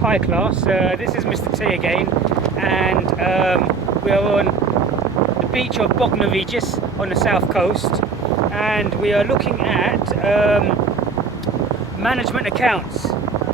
Hi class, this is Mr. T again, and we are on the beach of Bognor Regis on the south coast, and we are looking at management accounts.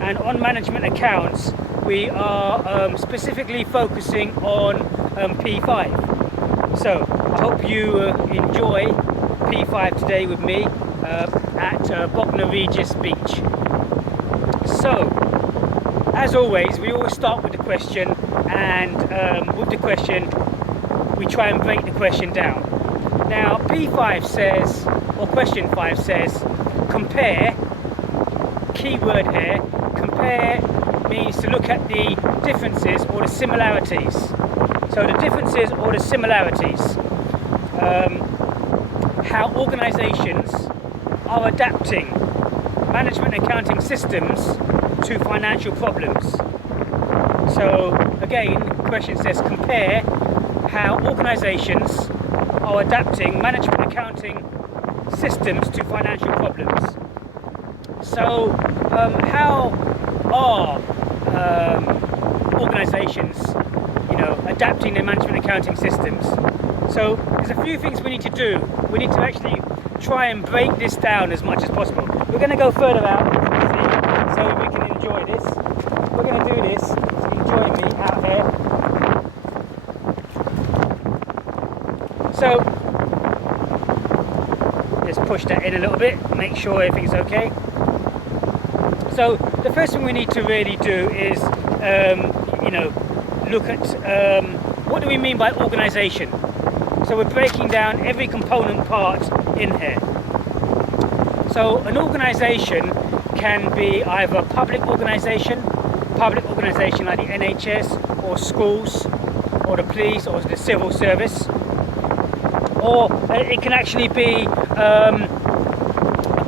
And on management accounts we are specifically focusing on P5. So I hope you enjoy P5 today with me at Bognor Regis beach. So as always, we always start with the question, and with the question we try and break the question down. Now P5 says, or question 5 says, compare. Key word here, compare means to look at the differences or the similarities. So the differences or the similarities, how organisations are adapting management accounting systems to financial problems. So again, the question says compare how organisations are adapting management accounting systems to financial problems. So how are organisations, adapting their management accounting systems? So there's a few things we need to do. We need to actually try and break this down as much as possible. We're going to go further out, so we can enjoy this. We're going to do this, enjoy me out here. So let's push that in a little bit, make sure everything's okay. So the first thing we need to really do is, look at what do we mean by organisation. So we're breaking down every component part in here. So an organisation can be either a public organisation like the NHS or schools or the police or the civil service, or it can actually be a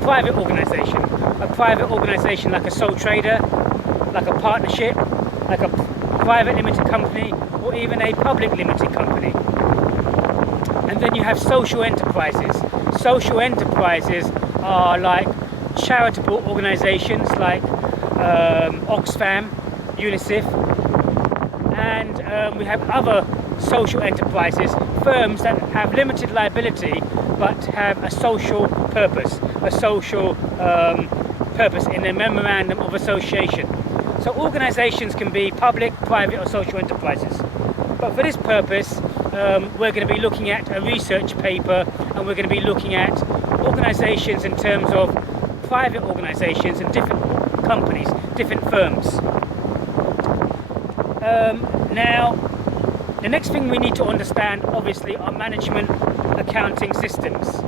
private organisation like a sole trader, like a partnership, like a private limited company, or even a public limited company. And then you have social enterprises. Social enterprises are like charitable organisations like Oxfam, UNICEF, and we have other social enterprises, firms that have limited liability but have a social purpose, in their memorandum of association. So organisations can be public, private or social enterprises. But for this purpose, we're going to be looking at a research paper, and we're going to be looking at organisations in terms of private organisations and different companies, different firms. Now, the next thing we need to understand, obviously, are management accounting systems.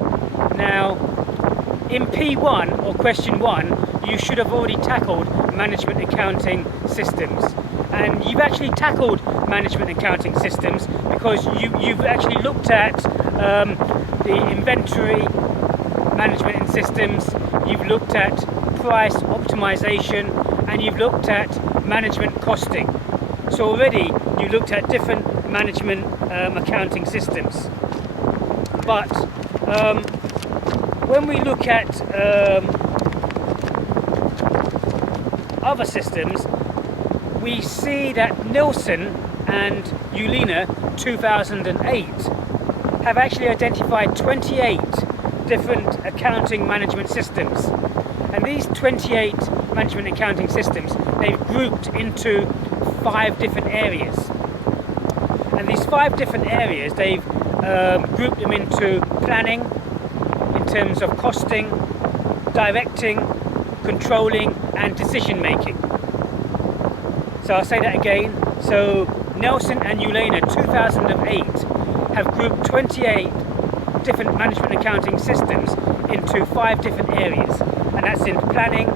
Now, in P1 or question 1, you should have already tackled management accounting systems. And you've actually tackled management accounting systems because you've actually looked at the inventory management systems, you've looked at price optimization, and you've looked at management costing. So already you looked at different management accounting systems. But when we look at other systems, we see that Nielsen and Ulena 2008 have actually identified 28 different accounting management systems. And these 28 management accounting systems, they've grouped into 5 different areas. And these 5 different areas, they've grouped them into planning, in terms of costing, directing, controlling and decision making. So I'll say that again. So Nielsen and Ulena 2008 have grouped 28 different management accounting systems into 5 different areas, and that's in planning,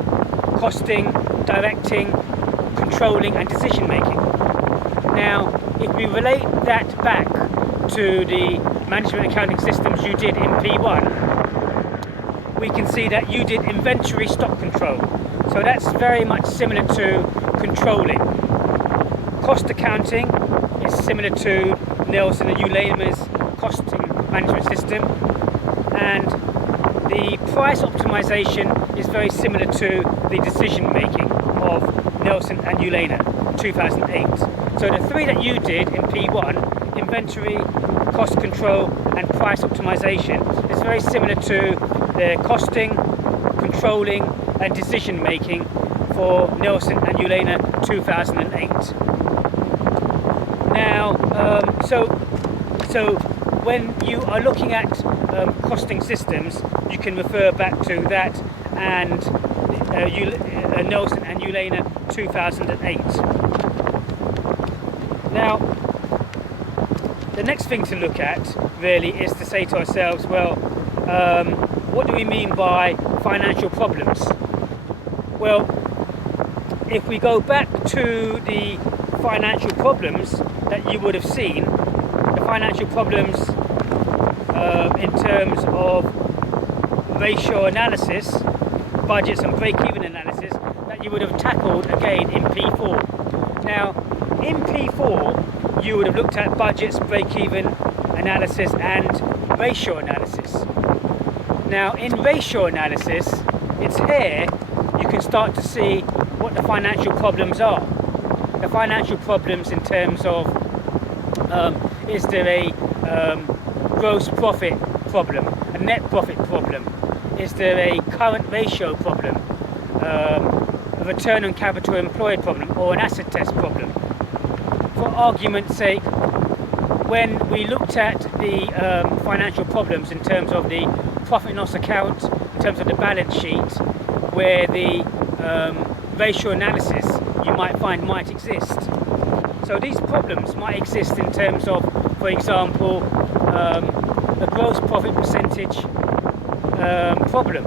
costing, directing, controlling and decision making. Now if we relate that back to the management accounting systems you did in P1, we can see that you did inventory stock control. So that's very much similar to controlling. Cost accounting is similar to Nielsen and Ulena's costing management system, and the price optimization is very similar to the decision making of Nelson and Ulena 2008. So the three that you did in P1, inventory, cost control and price optimization, is very similar to the costing, controlling and decision making for Nelson and Ulena 2008. Now, so when you are looking at costing systems, you can refer back to that and Nelson and Ulena 2008. Now, the next thing to look at really is to say to ourselves, well, what do we mean by financial problems? Well, if we go back to the financial problems that you would have seen, the financial problems in terms of ratio analysis, budgets and break-even analysis, that you would have tackled again in P4. Now, in P4, you would have looked at budgets, break-even analysis and ratio analysis. Now, in ratio analysis, it's here you can start to see what the financial problems are. The financial problems in terms of is there a gross profit problem, a net profit problem? Is there a current ratio problem, a return on capital employed problem, or an asset test problem? For argument's sake, when we looked at the financial problems in terms of the profit and loss account, in terms of the balance sheet, where the ratio analysis you might find might exist. So these problems might exist in terms of, for example, a gross profit percentage problem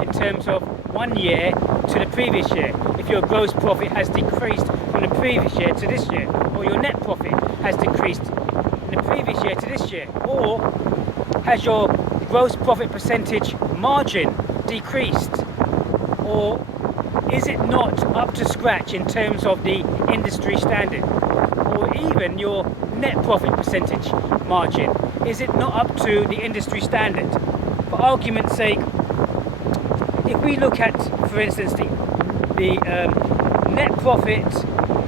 in terms of 1 year to the previous year. If your gross profit has decreased from the previous year to this year, or your net profit has decreased in the previous year to this year, or has your gross profit percentage margin decreased, or is it not up to scratch in terms of the industry standard, or even your net profit percentage margin, is it not up to the industry standard? For argument's sake, if we look at, for instance, the net profit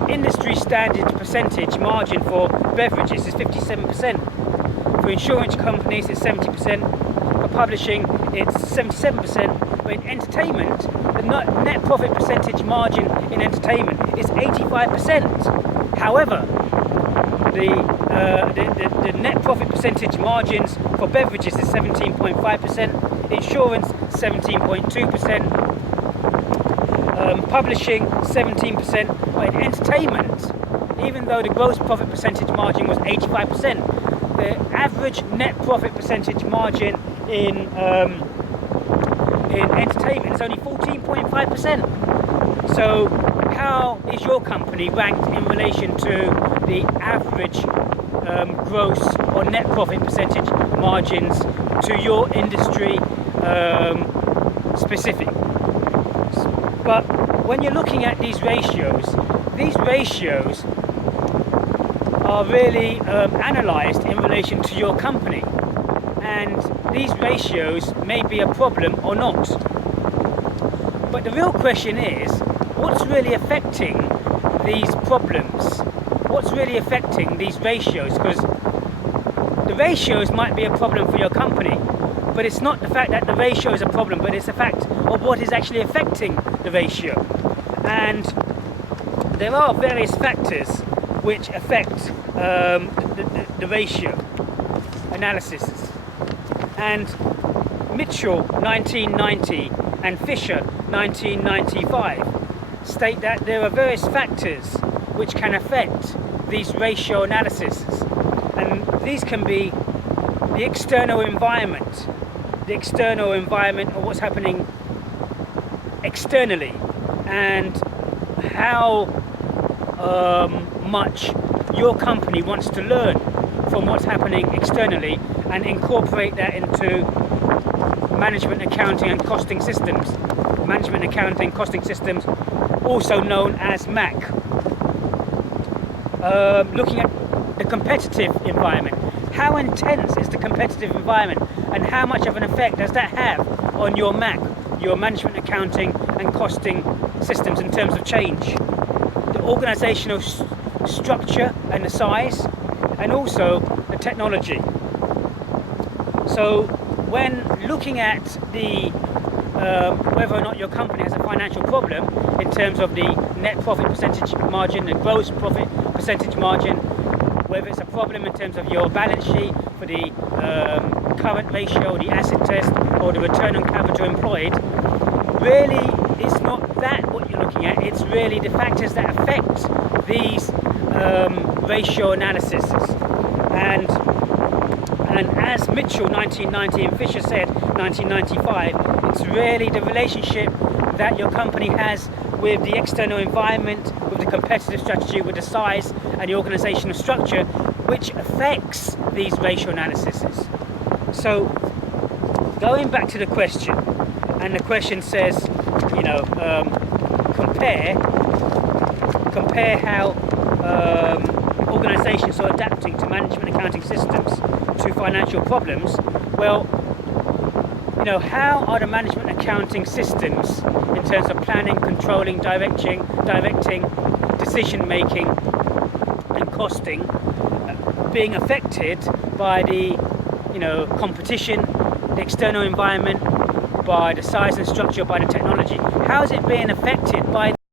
industry standard percentage margin for beverages is 57%. For insurance companies, it's 70%. For publishing, it's 77%. But in entertainment, the net profit percentage margin in entertainment is 85%. However, the net profit percentage margins for beverages is 17.5%, insurance 17.2%, publishing 17%, but in entertainment, even though the gross profit percentage margin was 85%, the average net profit percentage margin in entertainment is only 14.5%. So how is your company ranked in relation to the average gross or net profit percentage margins to your industry specific? But when you're looking at these ratios are really analysed in relation to your company, and these ratios may be a problem or not. But the real question is, what's really affecting these problems? What's really affecting these ratios? Because the ratios might be a problem for your company, but it's not the fact that the ratio is a problem, but it's the fact of what is actually affecting the ratio. And there are various factors which affect the ratio analysis. And Mitchell 1990 and Fisher 1995 state that there are various factors which can affect these ratio analyses, and these can be the external environment or what's happening externally, and how much your company wants to learn from what's happening externally and incorporate that into management accounting and costing systems. Management accounting costing systems, also known as MAC. Looking at the competitive environment. How intense is the competitive environment, and how much of an effect does that have on your MAC, your management accounting and costing systems, in terms of change? organizational structure and the size, and also the technology. So when looking at the whether or not your company has a financial problem in terms of the net profit percentage margin, the gross profit percentage margin, whether it's a problem in terms of your balance sheet for the current ratio, the asset test, or the return on capital employed, really it's not that what you're looking at, it's really the factors that affect these ratio analyses. And as Mitchell 1990 and Fisher said 1995, it's really the relationship that your company has with the external environment, with the competitive strategy, with the size and the organizational structure, which affects these ratio analyses. So going back to the question, and the question says, you know, compare how organizations are adapting to management accounting systems to financial problems. Well, you know, how are the management accounting systems in terms of planning, controlling, directing, decision making and costing being affected by the, you know, competition, the external environment, by the size and structure, by the technology? How is it being affected by